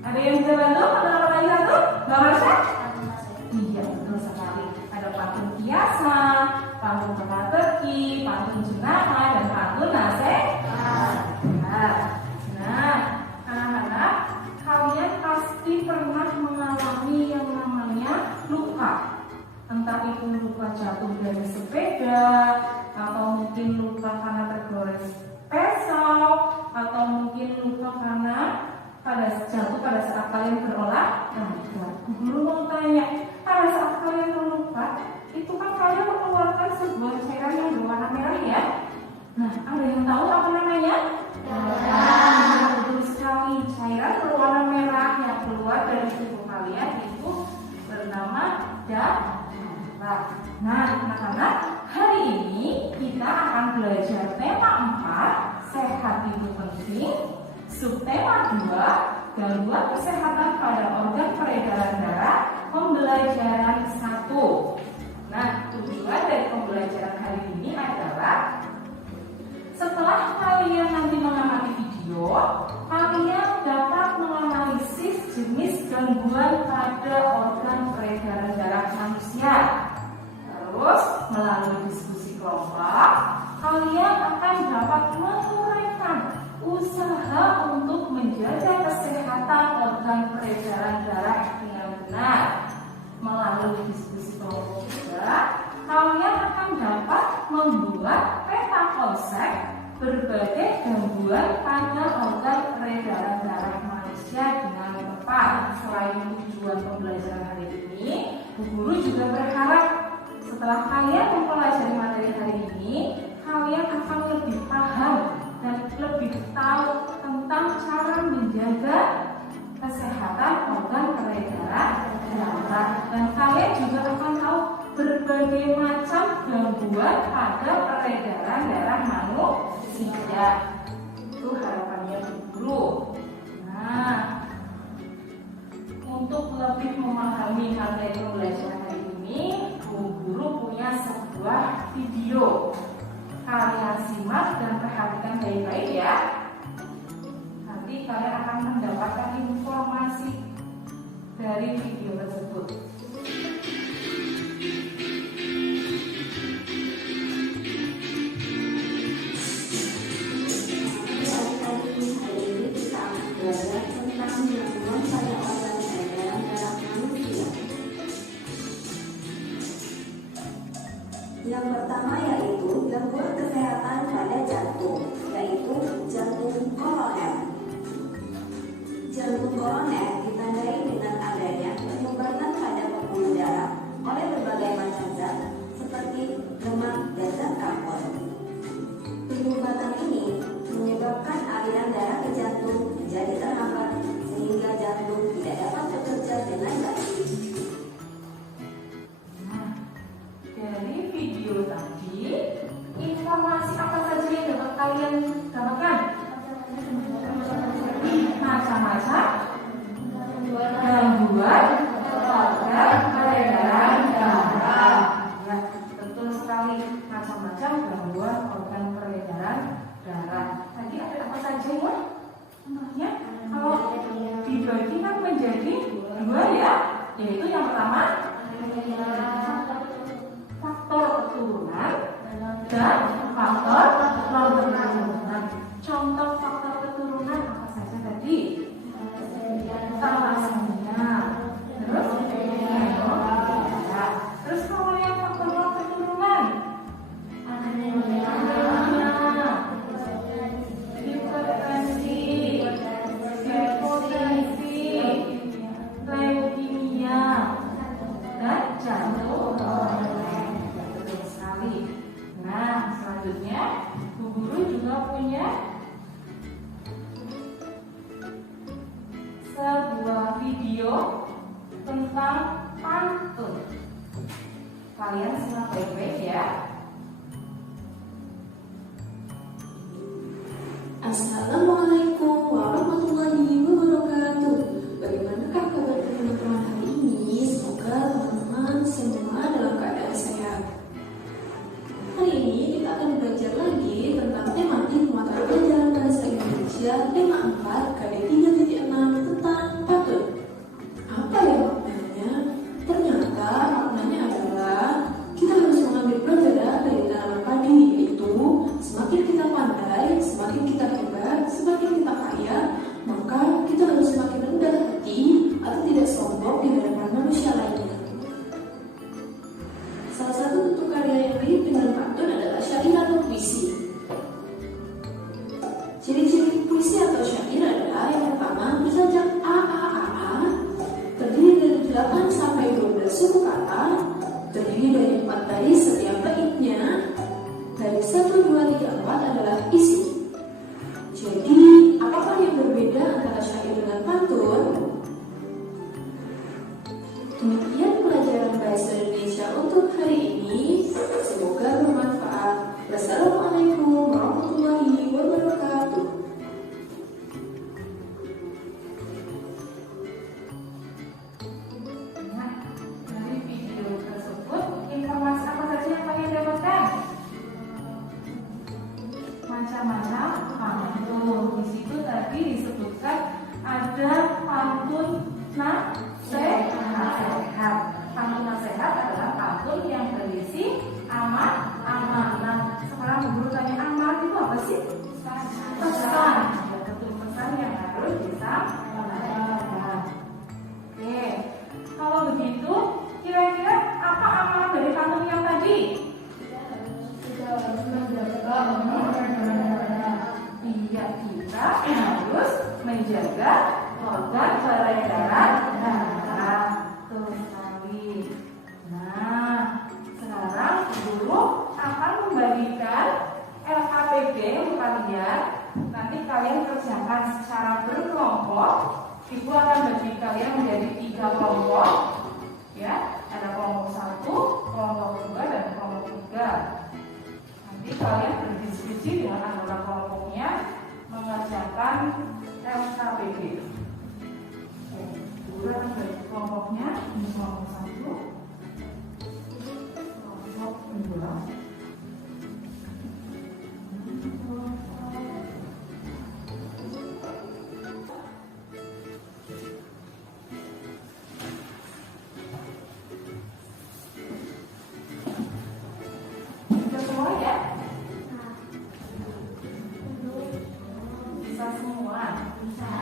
Ada yang bisa bantu? Ada lagi satu? Mbak Marsha? Iya, betul sekali. Ada pantun kiasan, pantun teka-teki, pantun jenaka, dan pantun nasihat. Nah, anak-anak, kalian pasti pernah mengalami yang namanya luka. Entah itu luka jatuh dari sepeda, atau mungkin luka karena tergores pisau, atau mungkin luka karena jatuh pada saat kalian berolahraga. Guru mau tanya, pada saat kalian terluka, itu kan kalian mengeluarkan sebuah cairan yang berwarna merah ya? Nah, ada yang tahu apa namanya? Darah. Betul sekali, cairan berwarna merah yang keluar dari tubuh kalian itu bernama darah. Nah, anak-anak, hari ini kita akan belajar tema 4, sehat itu penting. Subtema 2, gangguan kesehatan pada organ peredaran darah, pembelajaran 1. Nah, tujuan dari pembelajaran hari ini adalah setelah kalian nanti mengamati video, kalian dapat menganalisis jenis gangguan pada organ peredaran darah diskusi kelompok juga, kalian akan dapat membuat peta konsep berbagai gangguan pada organ peredaran darah manusia dengan tepat. Selain tujuan pembelajaran hari ini, Bu Guru juga berharap setelah kalian mempelajari materi hari ini, kalian akan lebih paham dan lebih tahu tentang cara menjaga kesehatan organ peredaran darah, dan kalian juga akan tahu berbagai macam gangguan pada peredaran darah manusia. Itu harapannya Bu Guru. Nah, untuk lebih memahami materi pembelajaran hari ini, Bu Guru punya sebuah video. Kalian simak dan perhatikan baik-baik ya. Nanti kalian akan mendapatkan informasi dari video tersebut. Yang pertama yaitu gangguan kesehatan pada jantung, yaitu jantung koroner. Jantung koroner ditandai dengan adanya penyumbatan pada pembuluh darah oleh berbagai macam zat seperti lemak dan zat karbon. Penyumbatan ini menyebabkan aliran darah ke jantung menjadi terhambat sehingga jantung tidak dapat bekerja dengan baik. Dari video tadi, informasi apa saja yang dapat kalian dapatkan? Macam-macam gangguan organ peredaran darah. Ya, betul sekali, macam-macam gangguan organ peredaran darah. Tadi ada apa saja ya? Contohnya, kalau dibagi kan menjadi dua ya, yaitu yang pertama faktor keturunan dan faktor non-keturunan. Contoh faktor keturunan apa saja tadi? Thalassemia. Terus terus kalau yang faktor non-keturunan, anemia, hipertensi, hipotensi, leukemia, dan jantung. Betul sekali. Nah, selanjutnya Bu Guru juga punya sebuah video tentang pantun. Kalian simak baik-baik ya. Assalamualaikum warahmatullahi wabarakatuh. Bagaimanakah kabar teman-teman hari ini? Semoga teman-teman semua dalam keadaan sehat. Hari ini kita akan belajar lagi tentang tematik mata pelajaran bahasa Indonesia tema 4 KD 3.6 tentang patut. Apa ya maknanya? Ternyata maknanya adalah kita harus mengambil pelajaran dari tanaman padi, yaitu semakin kita pandai, semakin kita hebat, semakin kita kaya, maka kita harus semakin rendah hati atau tidak sombong di hadapan manusia lainnya. Salah satu bentuk karya yang mirip dengan pantun adalah syair atau puisi. Ciri-ciri puisi atau syair adalah yang pertama bersajak a, terdiri dari 8 sampai 12 suku kata, terdiri dari 4 baris setiap baitnya, dari 1, 2, 3, 4 adalah isi. Jadi, apakah yang berbeda antara syair dengan pantun? Demikian pelajaran bahasa Indonesia untuk hari ini. Semoga bermanfaat. Wassalamualaikum warahmatullahi wabarakatuh. Nah, dari video tersebut, informasi apa saja yang kalian dapatkan? Macam-macam pantun. Di situ tadi disebutkan ada pantun nasihat. Pantun nasihat adalah pantun yang berisi amanat. Sekarang Bu Guru tanya, amanat itu apa sih? Pesan. Ya, betul, pesan yang harus disampaikan. Oke, kalau begitu kira-kira menjaga organ peredaran darah. Betul sekali. Nah, sekarang guru akan membagikan LKPD untuk kalian. Nanti kalian kerjakan secara berkelompok. Ibu akan bagi kalian menjadi 3 kelompok. Ya, ada kelompok 1, kelompok 2, dan kelompok 3. Nanti kalian berdiskusi dengan anggota kelompoknya mengerjakan LKPD. Guru akan bagi kelompoknya. Ini kelompok 1, kelompok 2. Bisa semua ya? Bisa semua? Bisa.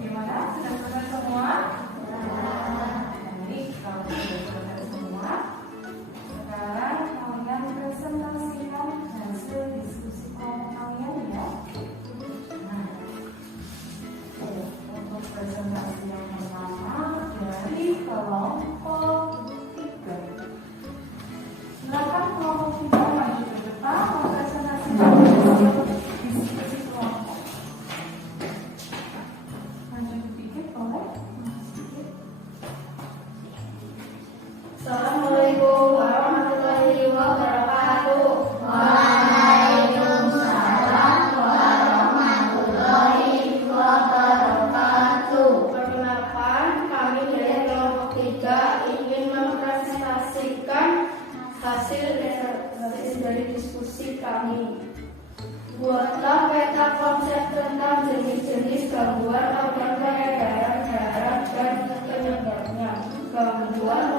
Gimana? Sudah selesai semua? Jadi kalau sudah selesai semua, sekarang kalian presentasikan hasil diskusi kelompok kalian ya. Nah, untuk presentasi yang pertama dari kelompok 3. Silakan kelompok 3 maju ke depan mempresentasikan hasil diskusi kelompok. Maju sedikit boleh? Sedikit. Assalamualaikum warahmatullahi wabarakatuh. Waalaikumsalam warahmatullahi wabarakatuh. Perkenalkan, kami dari kelompok 3 ingin mempresentasikan hasil dari diskusi kami. Buatlah peta konsep tentang jenis-jenis gangguan organ peredaran darah dan penyebabnya. Gangguan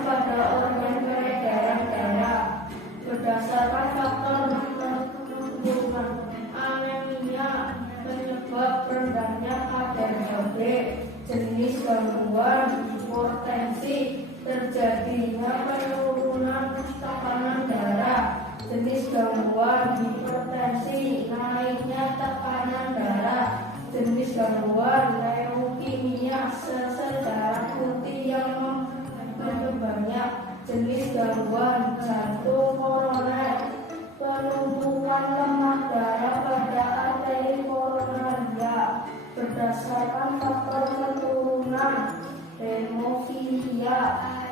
pada organ peredaran darah berdasarkan faktor keturunan, anemia, penyebab rendahnya kadar HB, jenis gangguan, hipertensi, terjadinya penurunan tekanan darah, jenis gangguan hipertensi, naiknya tekanan darah, jenis gangguan leukemia, sel darah putih yang banyak, jenis gangguan jantung koroner, penumpukan lemak darah pada arteri koronaria berdasarkan faktor keturunan, hemofilia,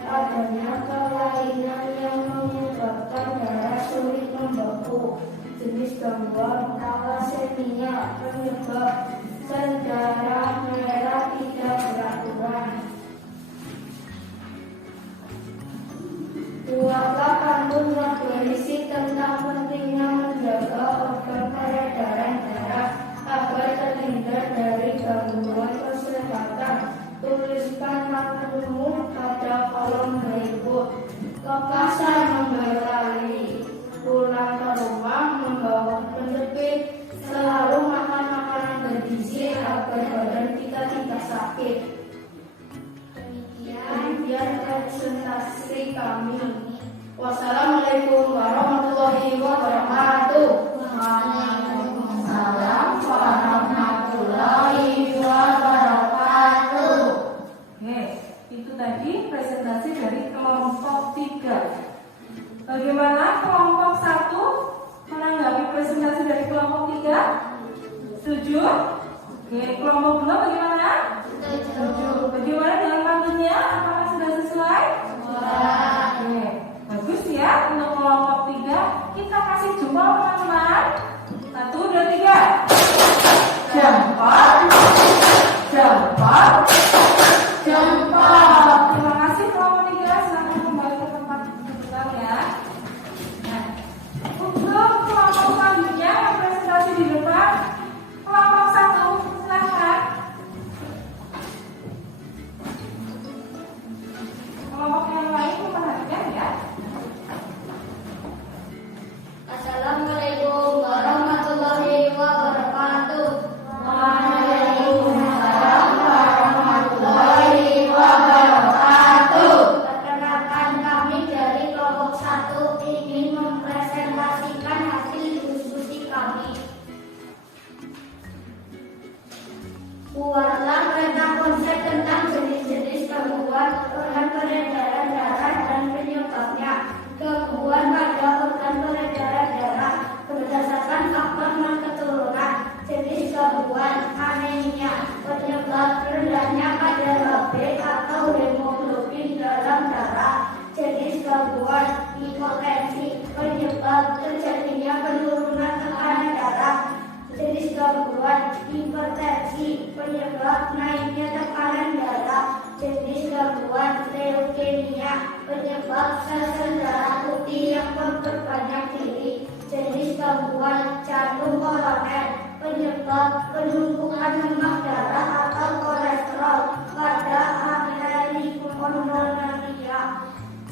adanya kelainan yang menyebabkan darah sulit membeku, jenis gangguan thalassemia, penyebab sel darah merah tidak beraturan. Buatlah pantun yang berisi tentang pentingnya menjaga organ peredaran darah agar terhindar dari gangguan kesehatan. Tuliskan pantunmu pada kolom berikut. Lepasan memberali, pulang ke rumah membawa penjepit, selalu makan makanan bergizi agar badan kita tidak sakit. Demikian presentasi kami. Wassalamualaikum warahmatullahi wabarakatuh. Waalaikumsalam warahmatullahi wabarakatuh. Oke, itu tadi presentasi dari kelompok 3. Bagaimana kelompok 1 menanggapi presentasi dari kelompok 3? Setuju? Oke, kelompok 2 bagaimana? Setuju. Bagaimana dengan pantunnya? Apakah sudah sesuai? Oke, bagus ya. Untuk kelompok 3 kita kasih jempol teman-teman. 1, 2, 3. Jempol, jempol, jempol. Terima kasih kelompok 3. Silakan kembali ke tempat duduk kalian. Nah, untuk kelompok selanjutnya yang presentasi di depan, kelompok 1 silakan. Kelompok yang lain memperhatikan ya. Assalamualaikum penyebab naiknya tekanan darah. Jenis gangguan leukemia, penyebab sel-sel darah putih yang memperbanyak diri. Jenis gangguan jantung koroner, penyebab penumpukan lemak darah atau kolesterol pada arteri koronaria.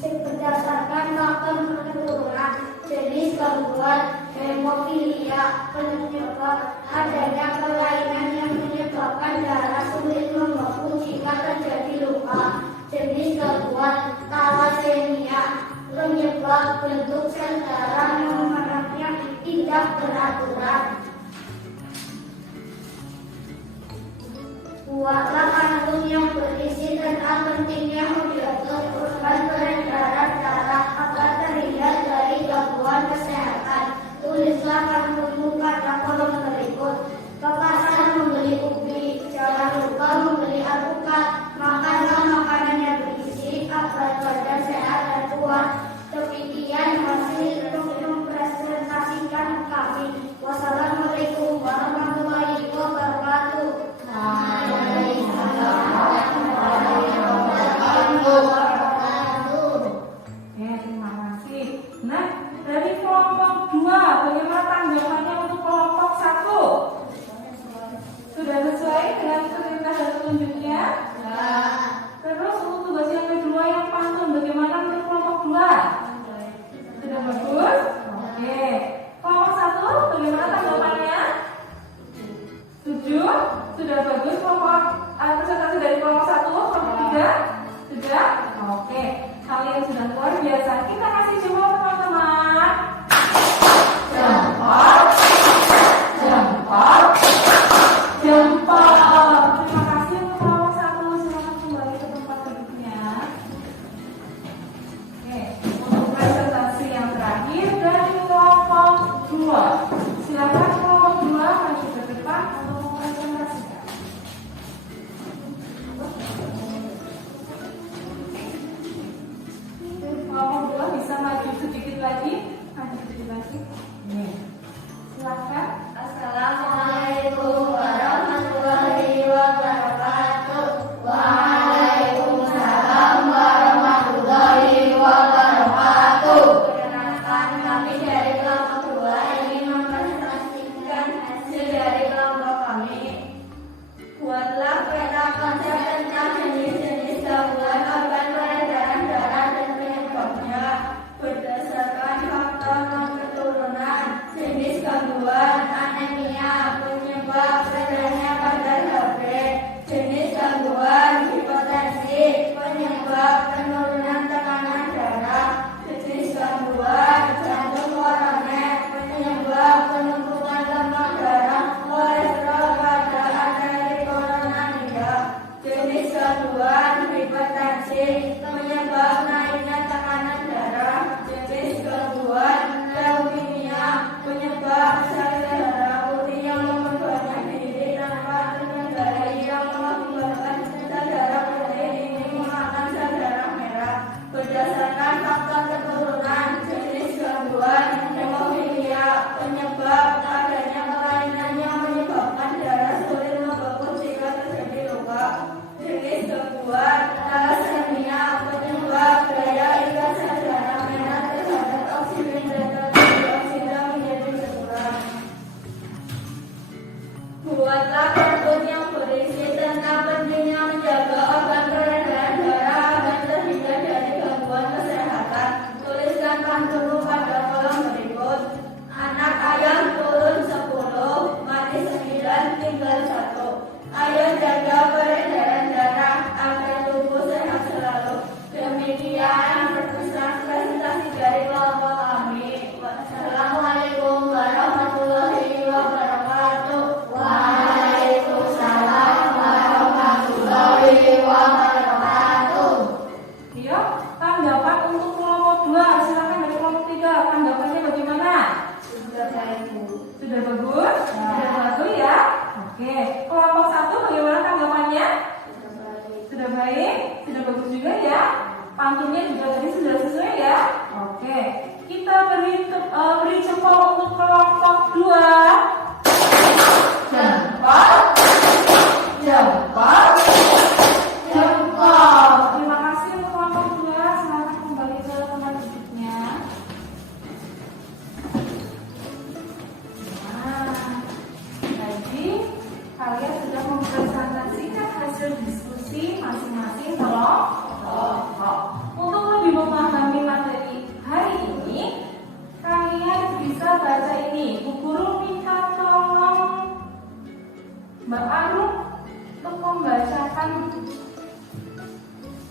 Berdasarkan faktor keturunan. Jenis gangguan hemofilia, penyebab adanya kelainan yang menyebabkan darah sulit membeku jika terjadi luka. Jenis gangguan talasemia, penyebab bentuk sel darah yang memerannya tidak beraturan. Buatlah kantung yang berisi tentang pentingnya menjaga urban peredaran darah agar terhindar dari gangguan kesehatan. Tulislah kantungmu pada kolom berikut. Ke pasar membeli ubi, jangan lupa membeli alpukat. Makanlah makanan yang bergizi agar badan sehat dan kuat. Demikian hasil mempresentasikan kami. Wassalamualaikum warahmatullahi wabarakatuh. Terima kasih. Nah, dari kelompok 2, bagaimana tanggapannya untuk kelompok 1? Sudah sesuai dengan perintah dan petunjuknya? Terus untuk tugas yang kedua yang pantun, bagaimana untuk kelompok 2? Sudah bagus? Oke. Kelompok 1, bagaimana tanggapannya? Setuju? Sudah bagus kelompok presentasi dari kelompok 1, kelompok 3? Sudah? Oke. Kalian sudah luar biasa. Kita kasih jempol teman-teman. Jempol. Jempol. Jempol. Terima kasih untuk kelompok 1. Silakan kembali ke tempat duduknya. Oke. Untuk presentasi yang terakhir dari kelompok 2. Silakan kelompok 2 maju ke depan untuk mempresentasikan. Kelompok 2 bisa maju sedikit lagi. Nih. Silakan. Assalamualaikum warahmatullahi wabarakatuh. Waalaikumsalam warahmatullahi wabarakatuh. Perkenalkan, kami dari kelompok 2 ingin mempresentasikan hasil dari kelompok kami. Buatlah peta konsep tentang jenis-jenis gangguan organ peredaran darah dan penyebabnya berdasarkan faktor non-keturunan. Jenis gangguan anemia, penyebab rendahnya kadar HB. Jenis gangguan hipertensi, penyebab penurunan tekanan darah. Jenis gangguan jantung koroner, penyebab penumpukan lemak darah, kolesterol pada arteri koronaria. Jenis gangguan hipertensi, penyebab naiknya tekanan darah. Jenis gangguan leukemia, penyebab sel-sel darah putih yang memperbanyak diri tanpa terkendali yang mengakibatkan sel darah putih ini memakan sel darah merah. Berdasarkan faktor keturunan. Jenis gangguan hemofilia, penyebab adanya kelainan yang menyebabkan darah sulit membeku jika terjadi luka. Jenis gangguan talasemia, penyebab daya ingat sel darah merah terhadap oksigen dan dioksida menjadi berkurang. Buatlah kartun yang berisi tentang pentingnya menjaga organ peredaran darah agar terhindar dari gangguan kesehatan. Tuliskan pantun pada kolom berikut. Anak ayam turun 10, mati 9, tinggal 1. Ayo jaga peredaran darah agar tubuh sehat selalu. Demikian presentasi dari kelompok kami. Wassalamualaikum warahmatullahi wabarakatuh. Waalaikumsalam warahmatullahi wabarakatuh. Iya, tanggapan untuk kelompok 2. Silakan dari kelompok 3. Tanggapannya bagaimana? Sudah baik, Bu. Sudah bagus? Sudah bagus ya? Oke. Kelompok 1 bagaimana tanggapannya? Sudah baik? Sudah bagus juga ya? Pantunnya juga tadi sudah sesuai ya? Oke. Kita beri jempol untuk kelompok 2. Jempol. Kalian sudah mempresentasikan hasil diskusi masing-masing kelompok. Untuk lebih memahami materi hari ini, kalian bisa baca ini. Bu Guru minta tolong Mbak Arum untuk membacakan.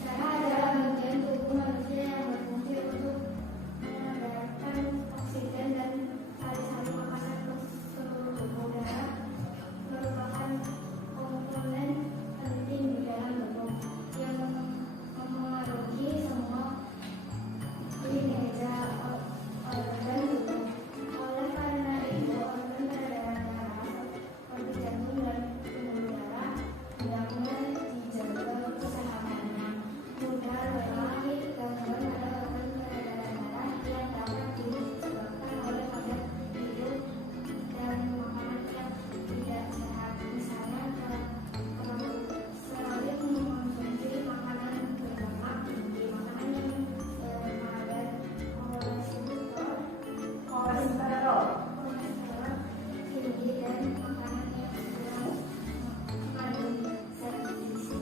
Darah adalah bagian tubuh manusia yang berfungsi untuk mengedarkan oksigen dan sari-sari makanan ke seluruh tubuh. Darah merupakan komponen penting di dalam tubuh yang memengaruhi semua kinerja organ tubuh. Oleh karena itu, organ peredaran darah seperti jantung dan pembuluh darah hendaknya dijaga kesehatannya. Mudah berlari, gangguan pada organ peredaran darah yang dapat disebabkan oleh pola hidup dan makanan yang tidak sehat. Misalnya, terlalu sering mengkonsumsi makanan berlemak tinggi, makanan yang berkandungan Kolesterol. kolesterol tinggi, dan makanan yang kurang mengandung zat gizi.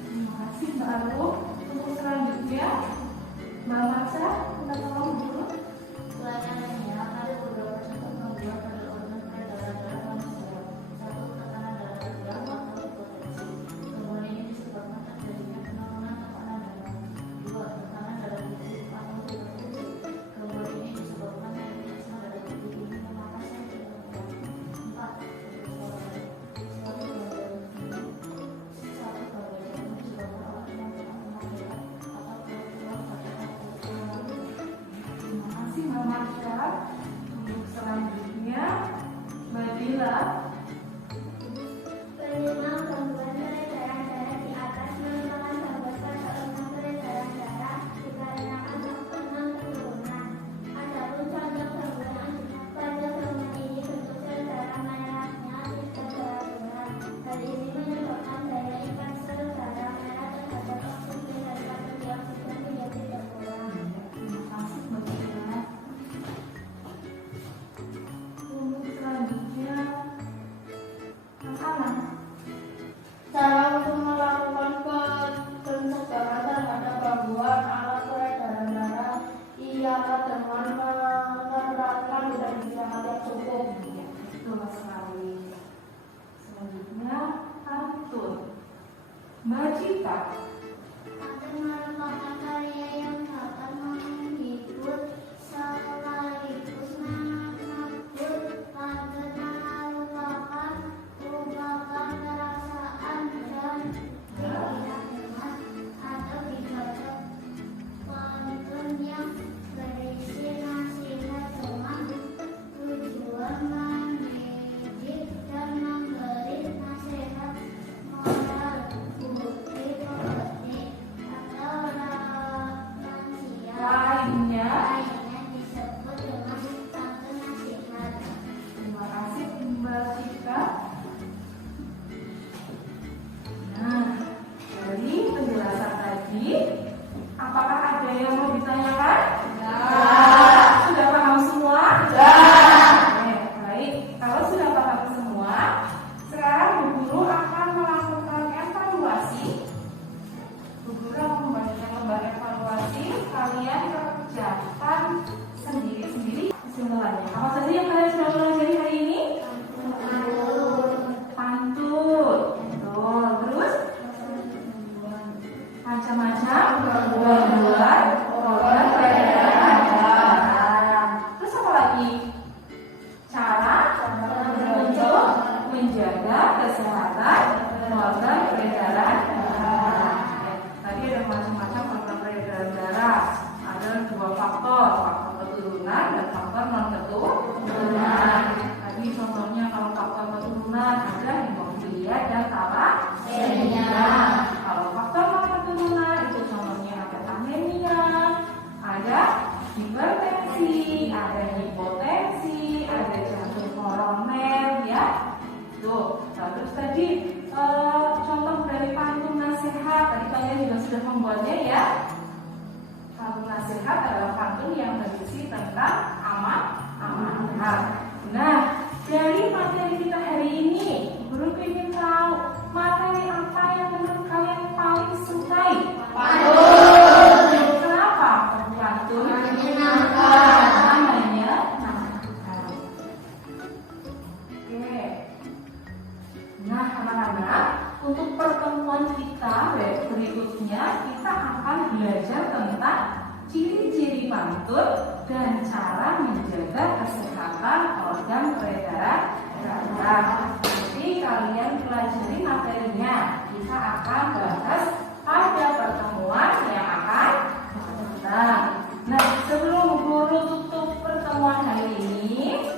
Terima kasih Mbak Arum. Untuk selanjutnya, Mbak Marsha, minta tolong dulu. Pelayanannya ada beberapa contoh gangguan pada organ peredaran darah manusia. Satu, tekanan darah rendah atau hipotensi. Gangguan ini disebabkan terjadinya penurunan tekanan darah. Dua, tekanan darah tinggi atau hipertensi. Gangguan ini disebabkan naiknya asam darah tinggi hingga napas yang tidak kuat. Empat, suatu gangguan jantung disebabkan oleh kemampuan darah atau keluar pada organ. Terima kasih Mbak Marsha. Untuk selanjutnya, Mbak Dila. Penyebab gangguan peredaran darah di atas merupakan gangguan pada organ peredaran darah dikarenakan faktor non-keturunan. Adapun contoh gangguan pada gangguan ini bentuk sel darah merahnya tidak beraturan. Hal ini menyebabkan daya ikat sel darah merah terhadap oksigen dan karbon dioksida menjadi berkurang. Terima kasih Mbak Dila. Untuk selanjutnya, Mas Aman. Cara untuk melakukan pencegahan terhadap gangguan alat peredaran darah ialah dengan menerapkan dan istirahat yang cukup. Ya, betul sekali. Selanjutnya, pantun. Mbak Cita. Pantun merupakan karya yang dapat menghibur sekaligus menakut. Pantun merupakan ungkapan perasaan dan pikiran teman atau dicocok. Pantun yang berisi nasihat teman tujuan mendidik dan memberi nasihat moral, bukti politik atau rahasia Lainnya. lainnya disebut dengan pantun nasihat. Terima kasih Mbak Cika. Nah, dari penjelasan tadi, apakah ada yang mau ditanyakan? Ya. Sudah paham semua? Ya. Oke, baik. Kalau sudah paham semua, sekarang Bu Guru akan melakukan evaluasi. Bu Guru akan membagikan lembar evaluasi. Kalian kerjakan sendiri-sendiri kesimpulannya. Apa saja yang kalian sudah pelajari hari ini? Pantun. Betul. Terus macam-macam gangguan organ peredaran darah. Terus apa lagi? Cara untuk menjaga kesehatan organ peredaran darah. Tadi ada macam-macam organ peredaran darah. Ada dua faktor keturunan dan faktor non keturunan. Tadi contohnya kalau faktor keturunan ada hemofilia dan thalassemia. Kalau faktor non keturunan itu contohnya ada anemia, ada hipertensi, ada hipotensi, ada jantung koroner, ya. Tuh, terus tadi contoh dari pantun nasihat tadi kalian juga sudah membuatnya ya. Pantun nasihat adalah pantun yang berisi tentang amanah. Nah, dari materi kita hari ini, guru ingin Nah, anak-anak, untuk pertemuan kita berikutnya kita akan belajar tentang ciri-ciri pantun dan cara menjaga kesehatan organ peredaran darah. Nanti kalian pelajari materinya. Kita akan bahas pada pertemuan yang akan datang. Nah, sebelum guru tutup pertemuan hari ini,